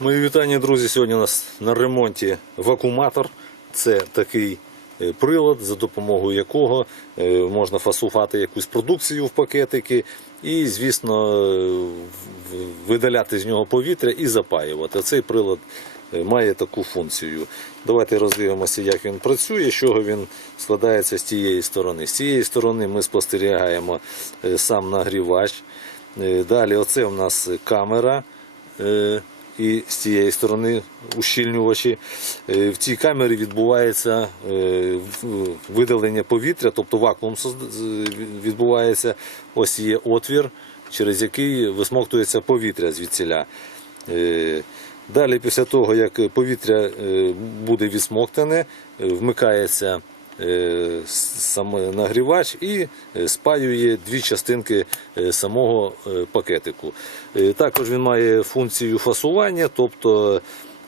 Мої вітання, друзі. Сьогодні у нас на ремонті вакууматор. Це такий е, прилад, за допомогою якого е, можна фасувати якусь продукцію в пакетики і, звісно, е, видаляти з нього повітря і запаювати. Цей прилад має таку функцію. Давайте роздивимося, як він працює, з чого він складається з тієї сторони. З цієї сторони ми спостерігаємо сам нагрівач. Далі, оце у нас камера. І з цієї сторони ущільнювачі. Е, В цій камері відбувається е, видалення повітря, тобто вакуум відбувається. Ось є отвір, через який висмоктується повітря звідсіля. Е, Далі, після того, як повітря буде відсмоктане, вмикається саме нагрівач і е, спаює дві частинки е, самого е, пакетику. Е, Також він має функцію фасування, тобто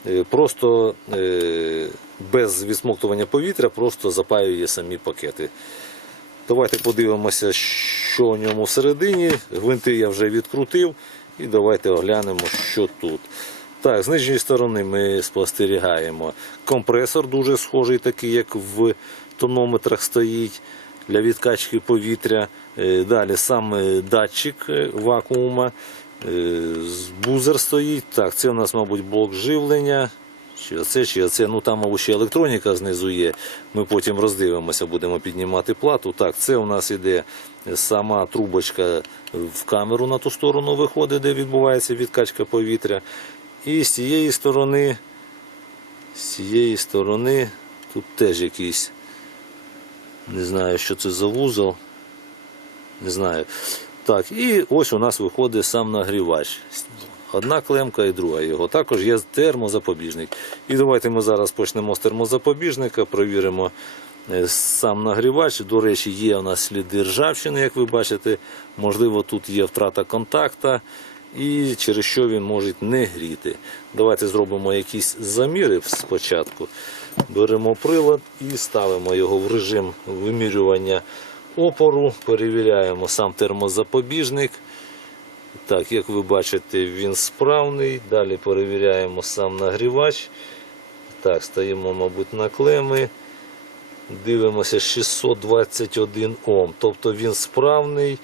е, просто е, без відсмоктування повітря просто запаює самі пакети. Давайте подивимося, що у ньому всередині. Гвинти я вже відкрутив. І давайте оглянемо, що тут. Так, з нижньої сторони ми спостерігаємо компресор, дуже схожий, такий, як в тонометрах стоїть для відкачки повітря. Е, Далі сам датчик е, вакуума. Е, Бузер стоїть. Так, це у нас, мабуть, блок живлення. Чи оце, чи оце, ну там, мабуть, ще електроніка знизу є. Ми потім роздивимося, будемо піднімати плату. Так, це у нас іде сама трубочка в камеру на ту сторону виходить, де відбувається відкачка повітря. І з цієї сторони, з цієї сторони, тут теж якийсь, не знаю, що це за вузол. Не знаю. Так, і ось у нас виходить сам нагрівач. Одна клемка і друга його. Також є термозапобіжник. І давайте ми зараз почнемо з термозапобіжника, провіримо е, сам нагрівач. До речі, є у нас сліди ржавчини, як ви бачите. Можливо, тут є втрата контакта, і через що він може не гріти. Давайте зробимо якісь заміри спочатку. Беремо прилад і ставимо його в режим вимірювання опору, перевіряємо сам термозапобіжник. Так, як ви бачите, він справний. Далі перевіряємо сам нагрівач. Так, стаємо, мабуть, на клеми. Дивимося 621 Ом. Тобто він справний.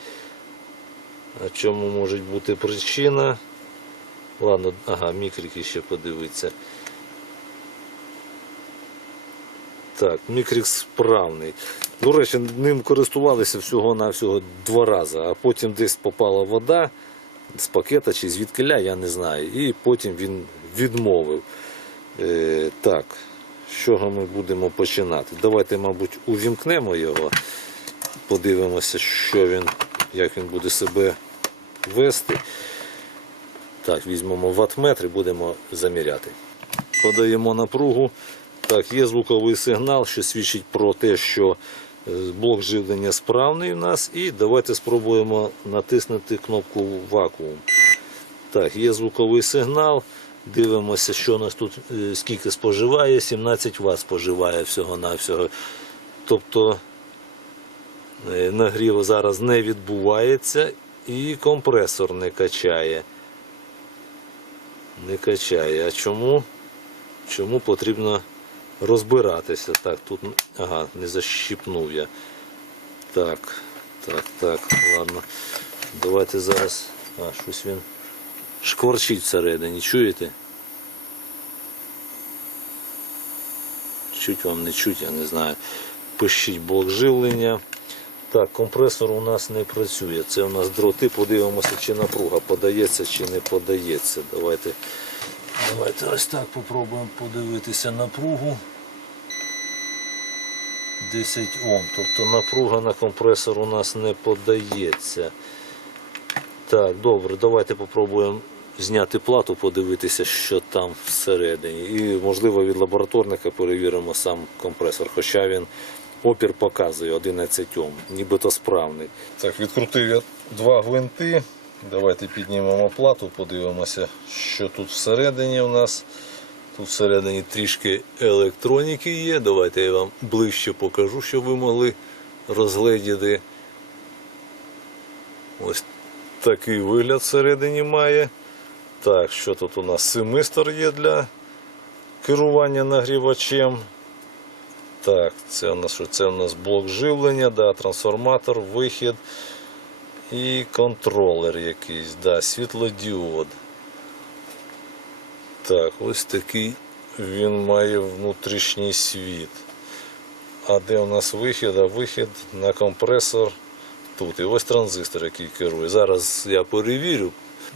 А чому може бути причина? Ладно, ага, мікрики ще подивиться. Так, мікрік справний. До речі, ним користувалися всього-навсього два рази, а потім десь попала вода з пакета чи звідкиля, я не знаю. І потім він відмовив. Е, так, з чого ми будемо починати? Давайте, мабуть, увімкнемо його, подивимося, що він, як він буде себе вести. Так, візьмемо ватметр і будемо заміряти. Подаємо напругу. Так, є звуковий сигнал, що свідчить про те, що е, блок живлення справний у нас. І давайте спробуємо натиснути кнопку вакуум. Так, є звуковий сигнал. Дивимося, що у нас тут е, скільки споживає. 17 Вт споживає всього-навсього. Тобто е, нагрів зараз не відбувається і компресор не качає. Не качає. А чому? Чому потрібно розбиратися? Так, тут ага, не защіпнув я. Так, так, так, ладно. Давайте зараз. А, щось він шкварчить всередині, чуєте? Чуть вам не чуть, я не знаю. Пишіть блок живлення. Так, компресор у нас не працює. Це у нас дроти. Подивимося, чи напруга подається, чи не подається. Давайте, давайте ось так попробуємо подивитися напругу. 10 Ом. Тобто напруга на компресор у нас не подається. Так, добре, давайте попробуємо зняти плату, подивитися, що там всередині. І, можливо, від лабораторника перевіримо сам компресор, хоча він опір показує 11 Ом, нібито справний. Так, відкрутив я два гвинти. Давайте піднімемо плату, подивимося, що тут всередині у нас. Тут всередині трішки електроніки є. Давайте я вам ближче покажу, щоб ви могли розгледіти. Ось такий вигляд всередині має. Так, що тут у нас? Семистор є для керування нагрівачем. Так, це у нас що? Це у нас блок живлення, да, трансформатор, вихід і контролер якийсь, да, світлодіод. Так, ось такий він має внутрішній світ. А де у нас вихід? А вихід на компресор тут. І ось транзистор, який керує. Зараз я перевірю.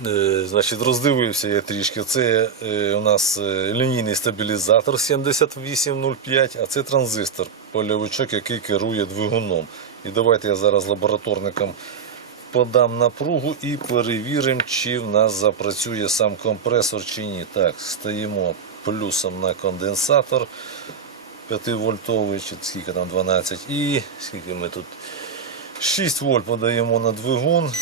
Е, Значить, роздивився я трішки. Це е, у нас е, лінійний стабілізатор 7805, а це транзистор, польовичок, який керує двигуном. І давайте я зараз лабораторникам подам напругу і перевіримо, чи в нас запрацює сам компресор чи ні. Так, стаємо плюсом на конденсатор 5-вольтовий, чи скільки там 12, і скільки ми тут 6 вольт подаємо на двигун.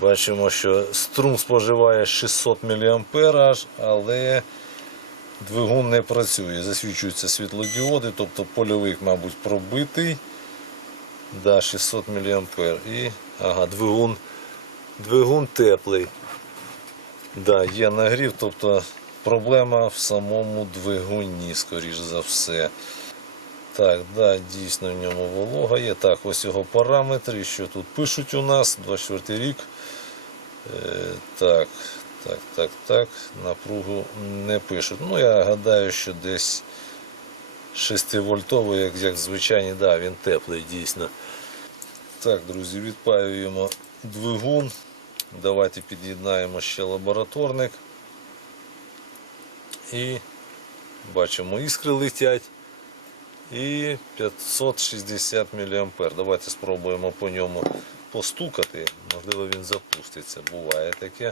Бачимо, що струм споживає 600 мА, але двигун не працює. Засвічуються світлодіоди, тобто польовик, мабуть, пробитий. Да, 600 мА. І ага, двигун, двигун теплий. Да, є нагрів, тобто проблема в самому двигуні, скоріш за все. Так, да, дійсно в ньому волога є. Так, ось його параметри, що тут пишуть у нас, 24 рік. Е, так, так, так, так, напругу не пишуть. Ну, я гадаю, що десь 6 вольтовий, як, як звичайний, да, він теплий дійсно. Так, друзі, відпаюємо двигун. Давайте під'єднаємо ще лабораторник. І бачимо, іскри летять. І 560 мА. Давайте спробуємо по ньому постукати. Можливо, він запуститься. Буває таке.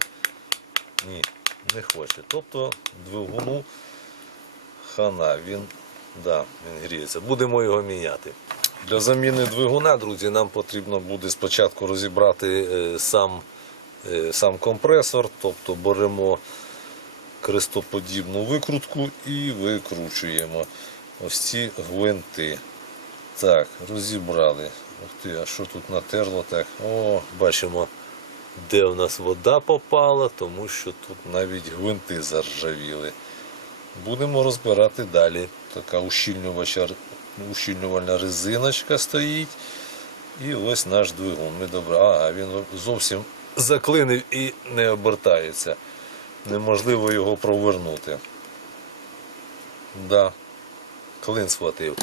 Ні, не хоче. Тобто двигуну хана. Він, да, він гріється. Будемо його міняти. Для заміни двигуна, друзі, нам потрібно буде спочатку розібрати е, сам, е, сам компресор, тобто беремо крестоподібну викрутку і викручуємо ось ці гвинти. Так, розібрали. Ух ти, а що тут натерло так? О, бачимо, де в нас вода попала, тому що тут навіть гвинти заржавіли. Будемо розбирати далі. Така ущільнювача, ущільнювальна резиночка стоїть. І ось наш двигун. Ми добре. Ага, він зовсім заклинив і не обертається. Неможливо його провернути. Да, клин схватив.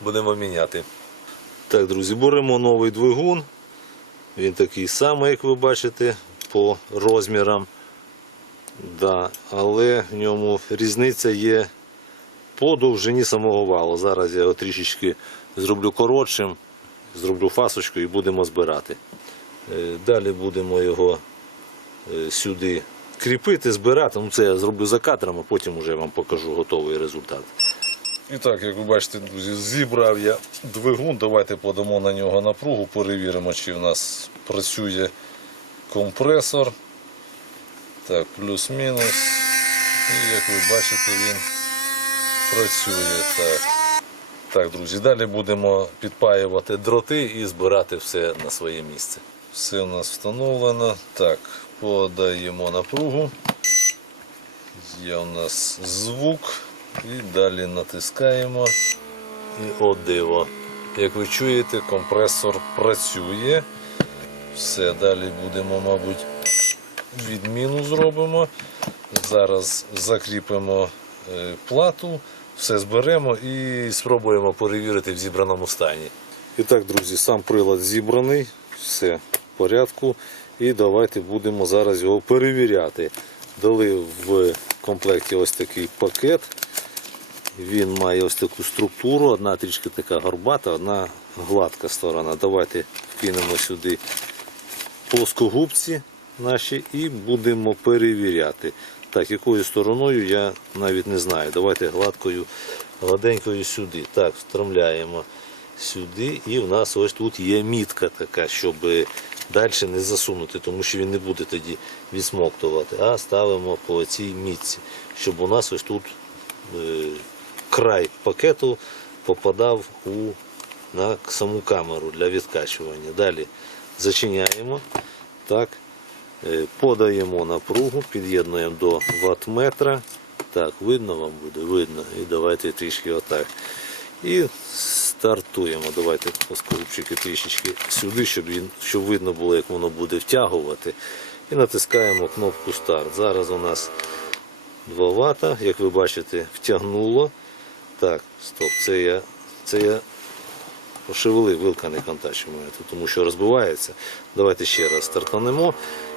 Будемо міняти. Так, друзі, беремо новий двигун. Він такий самий, як ви бачите, по розмірам. Да, але в ньому різниця є по довжині самого валу. Зараз я його трішечки зроблю коротшим, зроблю фасочку і будемо збирати. Е, Далі будемо його е, сюди кріпити, збирати. Ну, це я зроблю за кадром, а потім вже вам покажу готовий результат. І так, як ви бачите, друзі, зібрав я двигун. Давайте подамо на нього напругу, перевіримо, чи в нас працює компресор. Так, плюс-мінус. І як ви бачите, він працює. Так. так, друзі, далі будемо підпаювати дроти і збирати все на своє місце. Все у нас встановлено. Так, подаємо напругу. Є у нас звук. І далі натискаємо. І о диво. Як ви чуєте, компресор працює. Все, далі будемо, мабуть, відміну зробимо. Зараз закріпимо е, плату, все зберемо і спробуємо перевірити в зібраному стані. І так, друзі, сам прилад зібраний, все в порядку. І давайте будемо зараз його перевіряти. Дали в комплекті ось такий пакет. Він має ось таку структуру, одна трішки така горбата, одна гладка сторона. Давайте вкинемо сюди плоскогубці наші і будемо перевіряти. Так, якою стороною я навіть не знаю. Давайте гладкою, гладенькою сюди. Так, встромляємо сюди, і в нас ось тут є мітка така, щоб далі не засунути, тому що він не буде тоді відсмоктувати. А ставимо по цій мітці, щоб у нас ось тут е, край пакету попадав у, на саму камеру для відкачування. Далі зачиняємо. Так. Е, Подаємо напругу, під'єднуємо до ваттметра. Так, видно вам буде, видно. І давайте трішки отак. І стартуємо. Давайте осколупчики трішечки сюди, щоб, він, щоб видно було, як воно буде втягувати. І натискаємо кнопку старт. Зараз у нас 2 Вт, як ви бачите, втягнуло. Так, стоп, це я, це я пошевелив, вилка не контачує тому що розбивається. Давайте ще раз стартанемо.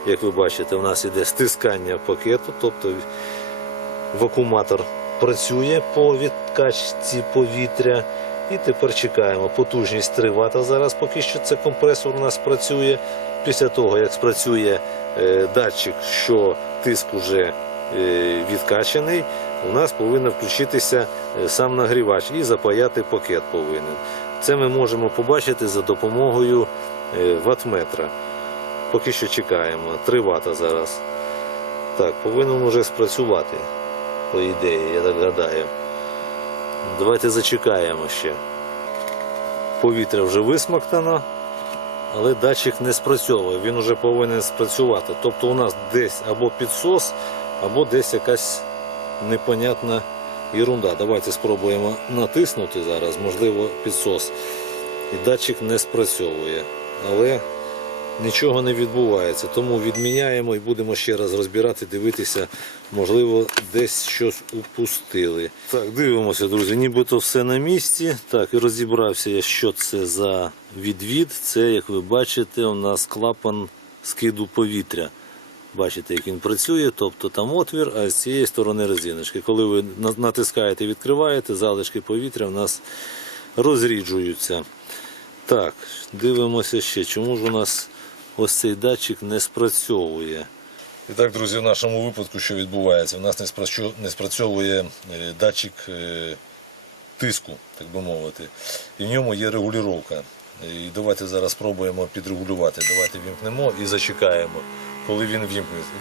Як ви бачите, у нас іде стискання пакету, тобто вакууматор працює по відкачці повітря. І тепер чекаємо. Потужність 3 Вт зараз поки що це компресор у нас працює. Після того, як спрацює е, датчик, що тиск уже е, відкачаний, у нас повинен включитися е, сам нагрівач і запаяти пакет повинен. Це ми можемо побачити за допомогою е, ваттметра. Поки що чекаємо. 3 Вт зараз. Так, повинен уже спрацювати, по ідеї, я так гадаю. Давайте зачекаємо ще. Повітря вже висмоктано, але датчик не спрацьовує, він вже повинен спрацювати. Тобто у нас десь або підсос, або десь якась непонятна ерунда. Давайте спробуємо натиснути зараз, можливо, підсос. І датчик не спрацьовує. Але нічого не відбувається. Тому відміняємо і будемо ще раз розбирати, дивитися, можливо, десь щось упустили. Так, дивимося, друзі, нібито все на місці. Так, і розібрався я, що це за відвід. Це, як ви бачите, у нас клапан скиду повітря. Бачите, як він працює, тобто там отвір, а з цієї сторони резиночки. Коли ви на- натискаєте, відкриваєте, залишки повітря в нас розріджуються. Так, дивимося ще, чому ж у нас ось цей датчик не спрацьовує. І так, друзі, в нашому випадку що відбувається? У нас не спрацьовує е, датчик е, тиску, так би мовити. І в ньому є регулювання. І давайте зараз спробуємо підрегулювати. Давайте вімкнемо і зачекаємо, коли він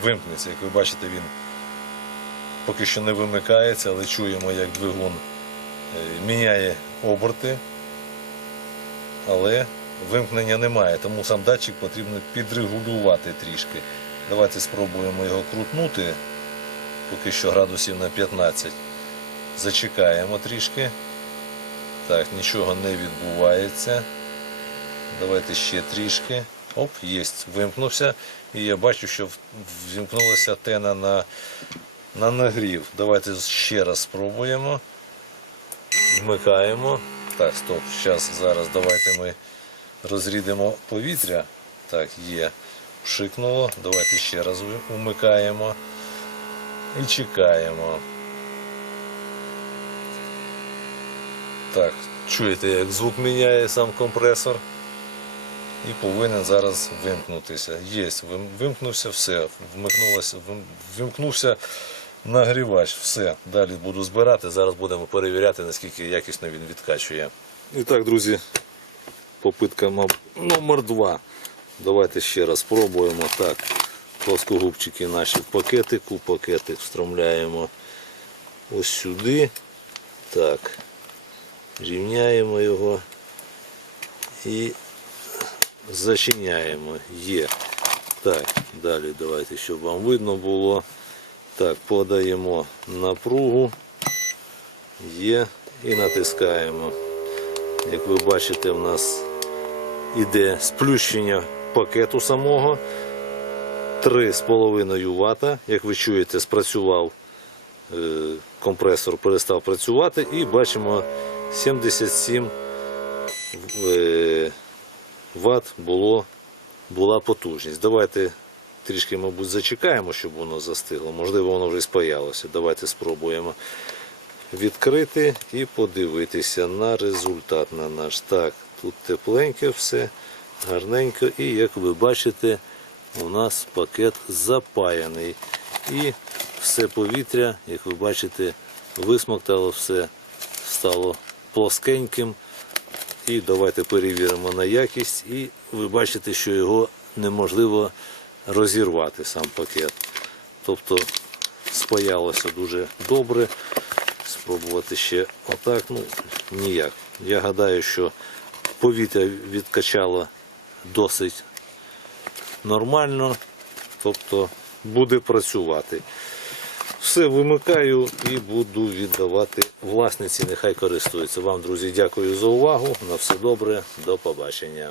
вимкнеться. Як ви бачите, він поки що не вимикається, але чуємо, як двигун е, міняє оберти але вимкнення немає, тому сам датчик потрібно підрегулювати трішки. Давайте спробуємо його крутнути, поки що градусів на 15. Зачекаємо трішки. Так, нічого не відбувається. Давайте ще трішки. Оп, є, вимкнувся. І я бачу, що вімкнулася тена на, на нагрів. Давайте ще раз спробуємо. Вмикаємо. Так, стоп. Зараз, зараз давайте ми розрідемо повітря. Так, є. Пшикнуло. Давайте ще раз вмикаємо. І чекаємо. Так, чуєте, як звук міняє сам компресор. І повинен зараз вимкнутися. Є, вимкнувся, все, вимкнувся нагрівач, все. Далі буду збирати. Зараз будемо перевіряти, наскільки якісно він відкачує. І так, друзі, попитка номер два. Давайте ще раз спробуємо. Так, плоскогубчики наші в пакетику, пакетик встромляємо ось сюди. Так, рівняємо його і зачиняємо. Є. Так, далі давайте, щоб вам видно було. Так, подаємо напругу. Є і натискаємо. Як ви бачите, в нас іде сплющення пакету самого. 3,5 Вт. Як ви чуєте, спрацював е, компресор, перестав працювати і бачимо 77 е, Вт було, була потужність. Давайте трішки, мабуть, зачекаємо, щоб воно застигло. Можливо, воно вже спаялося. Давайте спробуємо відкрити і подивитися на результат на наш. Так, тут тепленьке все, гарненько. І як ви бачите, у нас пакет запаяний. І все повітря, як ви бачите, висмоктало, все стало плоскеньким. І давайте перевіримо на якість. І ви бачите, що його неможливо розірвати сам пакет. Тобто спаялося дуже добре. Спробувати ще отак, ну ніяк. Я гадаю, що повітря відкачало досить нормально. тобто буде працювати. Все вимикаю і буду віддавати власниці. Нехай користуються Вам, друзі, дякую за увагу. На все добре, до побачення.